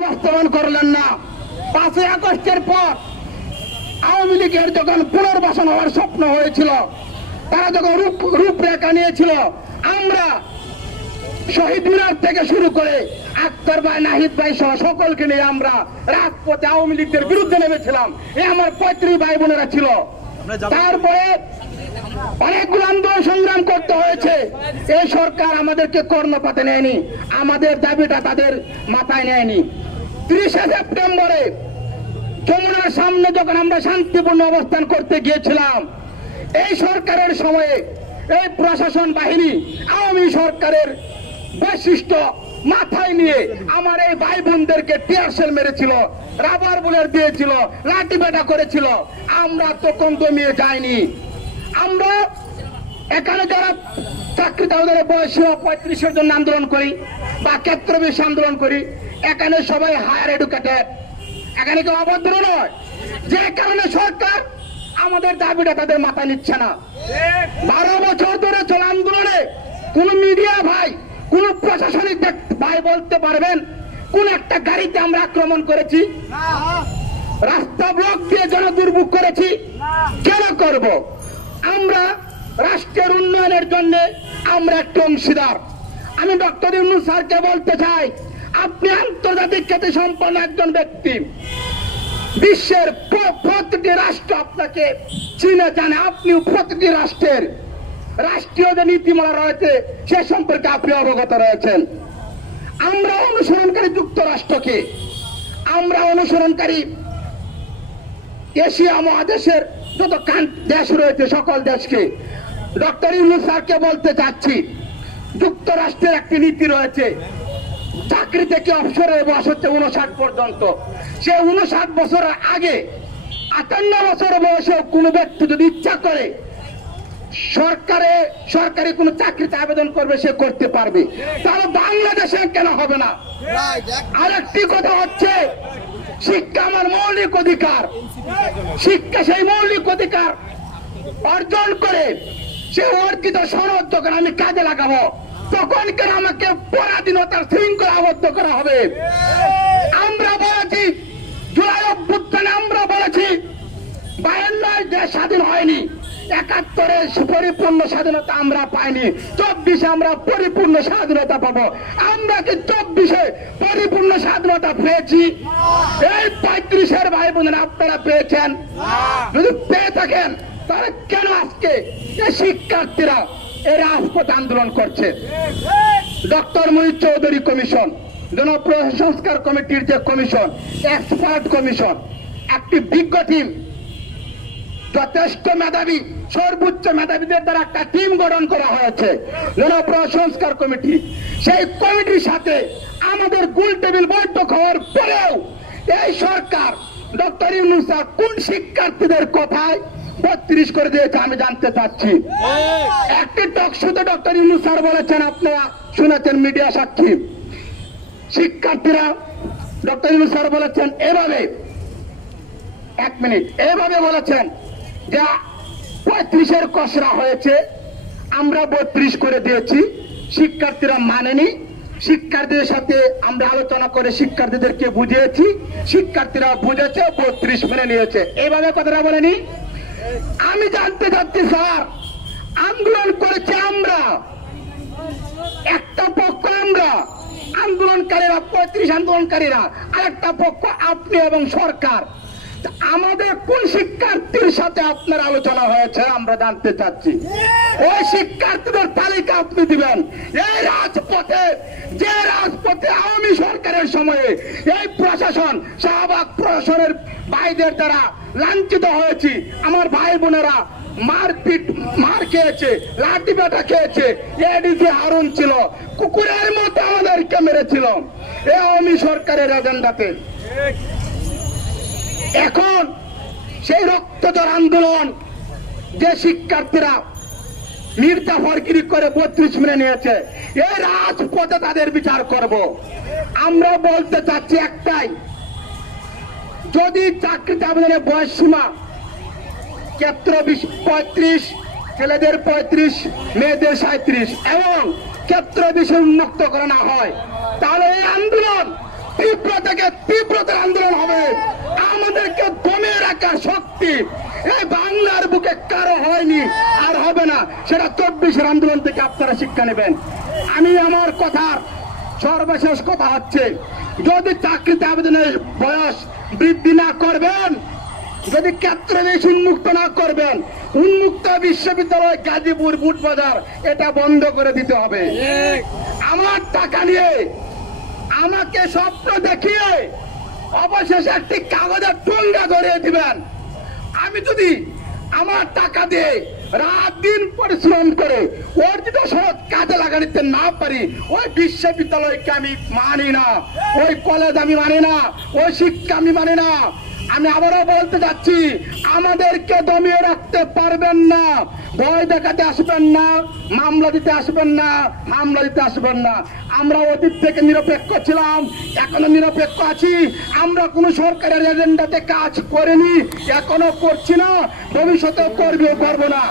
বাস্তবায়ন করলেন না। 5ই আগস্টের পর আওয়ামী লীগের যখন পুনর্বাসন হওয়ার স্বপ্ন হয়েছিল, তারা যখন রূপরেখা নিয়েছিল, আমরা শহীদ মিনার থেকে শুরু করে আক্তার ভাই, নাহিদ ভাই সহ সকলকে নিয়ে আমরা রাজপথে আওয়ামী লীগের বিরুদ্ধে নেমেছিলাম। এ আমার 35 ভাই বোনেরা ছিল। তারপরে অনেকগুলো আন্দোলন সংগ্রাম করতে হয়েছে। এই সরকার আমাদেরকে কর্ণপাতে নেয়নি, আমাদের দাবিটা তাদের মাথায় নেয়নি। 30 সেপ্টেম্বরে যমুনার সামনে যখন আমরা শান্তিপূর্ণ অবস্থান করতে গিয়েছিলাম, এই সরকারের সময়ে এই প্রশাসন বাহিনী আওয়ামী সরকারের বৈশিষ্ট্য মাথায় নিয়ে আমার এই ভাই বোনদেরকে টিয়ারশেল মেরেছিল, রাবার বুলেট দিয়েছিল, লাঠি পেটা করেছিল। আমরা তখন দমিয়ে যাইনি। আমরা এখানে যারা চাকরিদারদের বয়স 35-এর জন্য আন্দোলন করি বা ক্ষেত্র বেশি আন্দোলন করি, এখানে সবাই হায়ার এডুকেটেড, এখানে কেউ অভদ্র নয়। যে কারণে সরকার আমাদের দাবিটা তাদের মাথা নিচ্ছে না। 12 বছর ধরে চলা আন্দোলনে কোন মিডিয়া ভাই, কোন প্রশাসনিক ভাই বলতে পারবেন কোন একটা গাড়িতে আমরা আক্রমণ করেছি, রাস্তা ব্লক দিয়ে জনদুর্ভোগ করেছি? কেন করব? আমরা রাষ্ট্রের উন্নয়নের জন্য আমরা একটা অংশীদার। আমি ডক্টর ইউনূস স্যারকে বলতে চাই, আপনি আন্তর্জাতিক খ্যাতি সম্পন্ন একজন ব্যক্তি, বিশ্বের প্রতিটি রাষ্ট্র আপনাকে চিনে জানে, আপনিও প্রতিটি রাষ্ট্রের রাষ্ট্রীয় যে নীতিমালা রয়েছে সে সম্পর্কে আপনি অবগত রয়েছেন। আমরা অনুসরণকারী যুক্তরাষ্ট্রকে, আমরা অনুসরণকারী এশিয়া মহাদেশের যত দেশ রয়েছে সকল দেশকে। ডক্টর ইউনূস স্যারকে বলতে চাচ্ছি, যুক্তরাষ্ট্রের একটি নীতি রয়েছে, চাকরি থেকে অবসরের বয়স হচ্ছে 59 পর্যন্ত। সে 59 বছরের আগে 58 বছর বয়সে কোন ব্যক্তি যদি ইচ্ছা করে সরকারি কোন চাকরিতে আবেদন করবে, সে করতে পারবে। তাহলে বাংলাদেশে কেন হবে না? আরেকটি কথা হচ্ছে, শিক্ষা আমার মৌলিক অধিকার। শিক্ষা সেই মৌলিক অধিকার অর্জন করে সে অর্জিত সনদ যখন আমি কাজে লাগাবো, তখন কেন আমাকে পরাধীনতার শৃঙ্খলা আবদ্ধ করা হবে? আমরা বলেছি জুলাই অভ্যুত্থানে, আমরা বলেছি 52 দেশ স্বাধীন হয়নি, 71-এর পরিপূর্ণ স্বাধীনতা আমরা পাইনি, 24-এ আমরা পরিপূর্ণ স্বাধীনতা পাবো। আমরা কি 24-এ পরিপূর্ণ স্বাধীনতা পেয়েছি? এই 35-এর ভাই বোনেরা আপনারা পেয়েছেন? যদি পেয়ে থাকেন তাহলে কেন আজকে এই শিক্ষার্থীরা এই রাজপথ আন্দোলন করছে? ডক্টর মুহিত চৌধুরী কমিশন, জনসংস্কার কমিটির যে কমিশন, এক্সপার্ট কমিশন, একটি বিজ্ঞ টিম, যথেষ্ট মেধাবী, সর্বোচ্চ মেধাবীদের দ্বারা একটা টিম গঠন করা হয়েছে, জনসংস্কার কমিটি। সেই কমিটির সাথে আমাদের গোল টেবিল বৈঠক হওয়ার পরেও এই সরকার ডক্টর ইউনূস স্যার কোন শিক্ষার্থীদের কথায় 32 করে দিয়েছে আমি জানতে চাচ্ছি। একটি টকশোতে ডক্টর ইউনূস স্যার বলেছেন, আপনারা শুনেছেন, মিডিয়া সাক্ষী, শিক্ষার্থীরা ডক্টর ইউনূস স্যার বলেছেন এভাবে, 1 মিনিট, এভাবে বলেছেন যে 35-এর কসরা হয়েছে, আমরা 32 করে দিয়েছি, শিক্ষার্থীরা মানেনি। শিক্ষার্থীদের সাথে আমরা আলোচনা করে শিক্ষার্থীদেরকে বুঝিয়েছি, শিক্ষার্থীরা বুঝেছে, 32 মেনে নিয়েছে। এইভাবে কথাটা বলেনি। আমি জানতে চাচ্ছি স্যার, আন্দোলন করেছে আমরা, একটা পক্ষ আমরা আন্দোলনকারীরা, 35 আন্দোলনকারীরা, আরেকটা পক্ষ আপনি এবং সরকার। আমাদের কোন শিক্ষার্থীর সাথে আপনার আলোচনা হয়েছে আমরা জানতে চাচ্ছি। ওই শিক্ষার্থীদের তালিকা আপনি দিবেন। এই রাজপথে, যে রাজপথে আওয়ামী সরকারের সময়ে এই প্রশাসন, শাহবাগ প্রশাসনের ভাইদের দ্বারা লাঞ্ছিত হয়েছি, আমার ভাই বোনেরা মার খেয়েছে, লাঠি পেটা খেয়েছে, এডিসি হারুন ছিল, কুকুরের মতো আমাদেরকে মেরেছিল এই আওয়ামী সরকারের এজেন্ডাতে। এখন সেই রক্তজর আন্দোলন, যে শিক্ষার্থীরা মির্জাফরগিরি করে 32 মেনে নিয়েছে, এই রাজপথে তাদের বিচার করব। আমরা বলতে চাচ্ছি একটাই, যদি চাকরিতে আবেদনের বয়স সীমা ক্ষেত্র 35, ছেলেদের 35, মেয়েদের 37 এবং ক্ষেত্র বিষয় উন্মুক্ত করা না হয়, তাহলে এই আন্দোলন তীব্র থেকে তীব্রতর আন্দোলন হবে। আমাদেরকে দমে রাখার শক্তি এই বাংলার বুকে কারো হয়নি, আর হবে না। সেটা 24-এর আন্দোলন থেকে আপনারা শিক্ষা নেবেন। আমি আমার কথার সর্বশেষ কথা হচ্ছে, যদি চাকরিতে আবেদনের বয়স বৃদ্ধি না করবেন, যদি ক্ষেত্র উন্মুক্ত না করবেন, উন্মুক্ত বিশ্ববিদ্যালয় গাজীপুর বুটবাজার এটা বন্ধ করে দিতে হবে। আমার টাকা নিয়ে আমাকে স্বপ্ন দেখিয়ে অবশেষে একটি কাগজের ঠুঙ্গা ধরিয়ে দিবেন। আমি যদি আমার টাকা দিয়ে রাত দিন পরিশ্রম করে অর্জিত সনদ কাজে লাগাতে না পারি, ওই বিশ্ববিদ্যালয়কে আমি মানি না, ওই কলেজ আমি মানি না, ওই শিক্ষা আমি মানি না। আমি আবারও বলতে যাচ্ছি, আমাদেরকে দমিয়ে রাখতে পারবেন না। ভয় দেখাতে আসবেন না, মামলা দিতে আসবেন না, হামলা দিতে আসবেন না। আমরা অতীত থেকে নিরপেক্ষ ছিলাম, এখনো নিরপেক্ষ আছি। আমরা কোনো সরকারের এজেন্ডাতে কাজ করিনি, এখনো করছি না, ভবিষ্যতেও করবো না।